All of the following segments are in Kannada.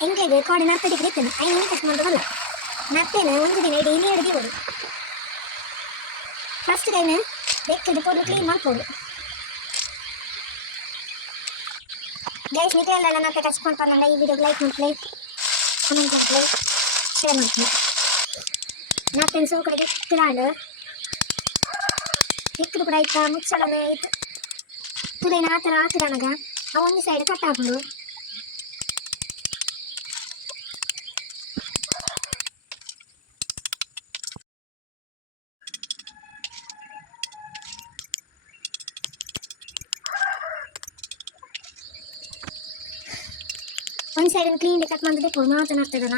ಎಂಗೇಗೆ ಕಾಡು ನರ್ತದಿಕ್ಕೆ ಇರ್ತೇನೆ ಐ ನೀನು ಕಟ್ ಮಾಡೋದಲ್ಲ ನರ್ತೇನೆ ಒಂದು ದಿನ ಇಡೀ ನೀರು ಹಿಡಿಬೋದು ಫಸ್ಟ್ ಟೈಮ್ ಬೆಕ್ಕದು ಪೌಡ್ರ್ ಕ್ಲೀನ್ ಮಾಡ್ಬೋದು ಗೈಸ್ ನಿಖಿಲೆಲ್ಲ ನತ್ತೆ ಕಚ್ಕೊಂಡು ಬಂದ ಈ ವಿಡಿಯೋಗೆ ಲೈಕ್ ಮಾಡ್ಕೊಳ್ಳಿ ಕಮೆಂಟ್ ಮಾಡ್ಕೊಳ್ಳಿ ಶೇರ್ ಮಾಡ್ಕೊಳ್ಳಿ ನತ್ತೆ ಸೋಕಳಿಗೆ ತಿಳಾಡು ಇಕ್ಕದು ಕೂಡ ಆಯ್ತಾ ಮುಚ್ಚಳನೆ ಆಯ್ತು ತುಲೇನ ಆ ಥರ ಹಾಕಿದಾನಾಗ ಆ ಒಂದು ಸೈಡ್ ಕಟ್ ಹಾಕೊಂಡು ಒಂದು ಸೈಡ್ ಕ್ಲೀನ್ ಕಟ್ ಮಾಡಿದ್ರೆ ಪೂರ್ಣ ಚೆನ್ನಾಗ್ತದಲ್ಲ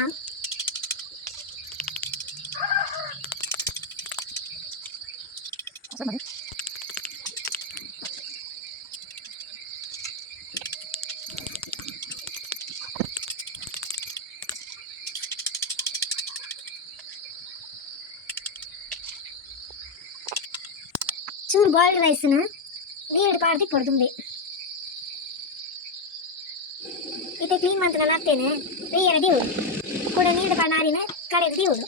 ಚೂರು ಬಾಯ್ಲ್ಡ್ ರೈಸ್ನ ನೀರು ಪಾಡ್ದು ಕೊಡ್ದುಂಬೆ ಇತ್ತೆ ಕ್ಲೀನ್ ಮಾಡ್ತಾನೆ ನರ್ತೇನೆ ಬೇಯನ ದೀವುಡು ಕೂಡ ನೀರು ನಾರಿನ ಕಡೆದು ದೀವುಡು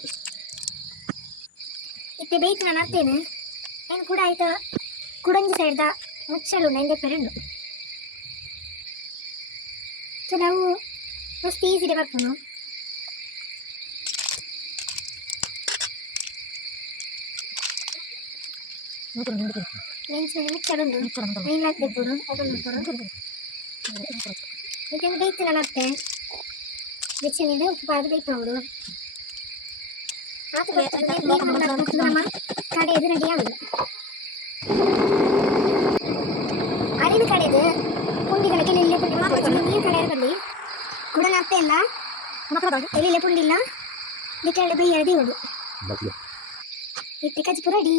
ಇತ್ತೆ ಬೇಯ್ತು ನಾನು ನರ್ತೇನೆ ಏನು ಕೂಡ ಆಯ್ತು ಕುಡಂಜಿ ಸೈಡ್ದ ಮುಚ್ಚಲು ಎಂದೆ ಪೆರಂಡು ಸೊ ನಾವು ಮಸ್ತ್ ಈಸಿದೆ ಬರ್ತಾನು ಮೆಣಸಿನ ಮುಚ್ಚಳುಂಡು ನೀನು ಹಾಕ್ಬೇಕು ಅದನ್ನು ಇದನ್ನು ಬೇಯ್ತು ನಾನು ಅತ್ತೆ ಬೆಚ್ಚನಿಂದ ಉಪ್ಪು ಪಾದು ಬೇಯ್ಕೊಂಡು ನಮ್ಮ ಕಡೆಯದು ರೆಡಿ ಆಗುದು ಅರಿವು ಕಡೆದು ಪುಂಡಿಗಳಿಗೆ ಎಲ್ಲಿ ಪುಂಡಿ ಮಾಡ್ಕೊಳ್ತೀನಿ ನೀರು ಕಡೆ ಬರಲಿ ಕೂಡ ಅತ್ತೆ ಇಲ್ಲ ಎಲ್ಲಿ ಪುಂಡಿ ಇಲ್ಲ ಇದಕ್ಕೆ ಬೇಯ್ಯ ರೆಡಿ ಹೋಡು ಇಟ್ಟು ಕಚ್ಪು ರೆಡಿ